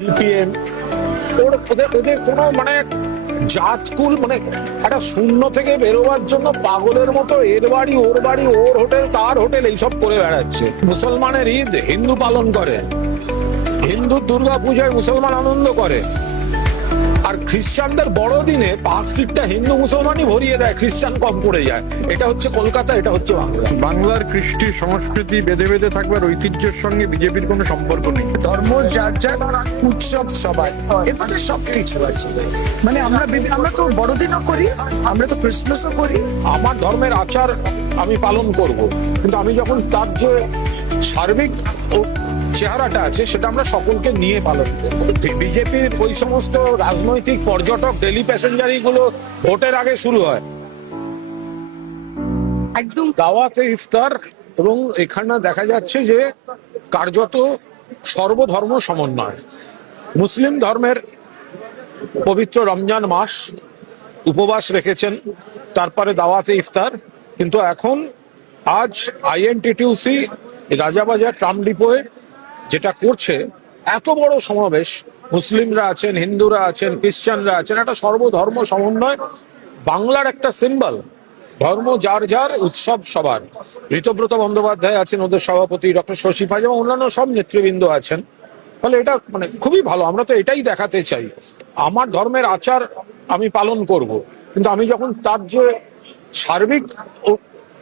CPM ওদের ওদের কোনো মানে জাতকুল মানে একটা শূন্য থেকে বেরোবার জন্য পাগলের মতো এর বাড়ি ওর হোটেল তার হোটেল এইসব করে বেড়াচ্ছে। মুসলমানের ঈদ হিন্দু পালন করে, হিন্দু দুর্গা পূজায় মুসলমান আনন্দ করে, আর খ্রিস্টানদের বড়দিনে পার্ক স্ট্রিটটা হিন্দু মুসলমানই ভরিয়ে দেয়, খ্রিস্টান কম পড়ে যায়। এটা হচ্ছে কলকাতা, এটা হচ্ছে বাংলা। বাংলার কৃষ্টি সংস্কৃতি বেঁধে বেঁধে থাকবার ঐতিহ্যের সঙ্গে বিজেপির কোনো সম্পর্ক নেই। ধর্ম যার যার, উৎসব সবার, এর মধ্যে সবকিছু আছে। মানে আমরা তো বড়দিনও করি, আমরা তো ক্রিসমাসও করি। আমার ধর্মের আচার আমি পালন করব, কিন্তু আমি যখন তার যে সার্বিক চেহারাটা আছে সেটা আমরা সকলকে নিয়ে পালন করবো। বিজেপির ওই সমস্ত রাজনৈতিক পর্যটক ডেলি প্যাসেঞ্জারি গুলো ভোটের আগে শুরু হয়। একদম দাওয়াতে ইফতার, এবং এখানে দেখা যাচ্ছে যে কার্যত সর্বধর্ম সমন্বয়। মুসলিম ধর্মের পবিত্র রমজান মাস উপবাস রেখেছেন, তারপরে দাওয়াতে ইফতার। কিন্তু এখন আজ আইএনটিটিউসি রাজাবাজার ট্রাম ডিপোয়ে যেটা করছে, এত বড় সমাবেশ, মুসলিমরা আছেন, হিন্দুরা আছেন, খ্রিস্টানরা আছেন, একটা সর্বধর্ম সমন্বয়। বাংলার একটা সিম্বল, ধর্ম যার যার, উৎসব সবার। ঋতব্রত বন্দ্যোপাধ্যায় আছেন ওদের সভাপতি, ডক্টর শশী পাজ এবং অন্যান্য সব নেতৃবৃন্দ আছেন। ফলে এটা মানে খুবই ভালো। আমরা তো এটাই দেখাতে চাই, আমার ধর্মের আচার আমি পালন করব, কিন্তু আমি যখন তার যে সার্বিক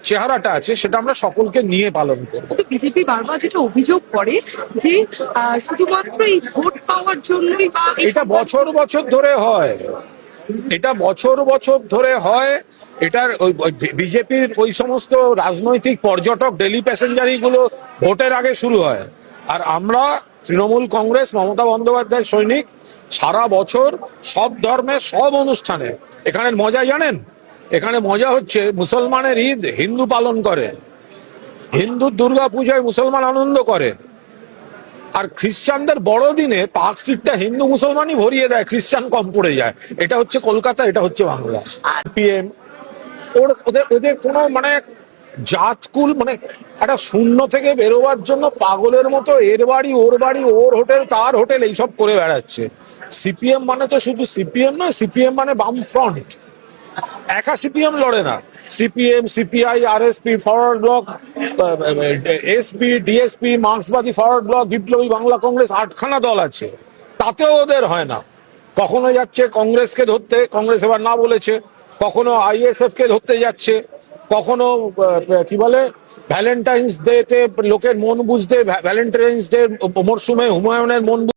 চেহারাটা আছে সেটা আমরা সকলকে নিয়ে পালন করব। বিজেপি বারবার যেটা অভিযোগ করে যে শুধুমাত্র এই ভোট পাওয়ার জন্যই বা এটা বছর বছর ধরে হয়, এটা বছর বছর ধরে হয়। এটার বিজেপির ওই সমস্ত রাজনৈতিক পর্যটক ডেলি প্যাসেঞ্জারি গুলো ভোটের আগে শুরু হয়, আর আমরা তৃণমূল কংগ্রেস মমতা বন্দ্যোপাধ্যায় সৈনিক সারা বছর সব ধর্মের সব অনুষ্ঠানে। এখানের মজা জানেন, এখানে মজা হচ্ছে মুসলমানের ঈদ হিন্দু পালন করে, হিন্দু দুর্গা পূজায় মুসলমান আনন্দ করে, আর খ্রিস্টানদের বড়দিনে পার্ক স্ট্রিটটা হিন্দু মুসলমানই ভরিয়ে দেয়, খ্রিস্টান কম পড়ে যায়। এটা হচ্ছে কলকাতা, এটা হচ্ছে বাংলা। পিএম ওদের ওদের কোনো মানে জাতকুল মানে একটা শূন্য থেকে বেরোবার জন্য পাগলের মতো এর বাড়ি ওর হোটেল তার হোটেল এইসব করে বেড়াচ্ছে। সিপিএম মানে তো শুধু সিপিএম নয়, সিপিএম মানে বাম ফ্রন্ট। একা সিপিএম লড়ে না, CPM, CPI, RSP, Forward Bloc, SP, DSP, Marxbadi Forward Bloc, Biplobi Bangla Congress, 8খানা দল আছে, তাতেও ওদের হয় না। কখনো যাচ্ছে কংগ্রেসকে ধরতে, কংগ্রেস এবার না বলেছে, কখনো আইএসএফ কে ধরতে যাচ্ছে, কখনো কি বলে ভ্যালেন্টাইন্স ডে তে লোকের মন বুঝতে, ভ্যালেন্টাইন্স ডে মরশুমে হুমায়ুনের মন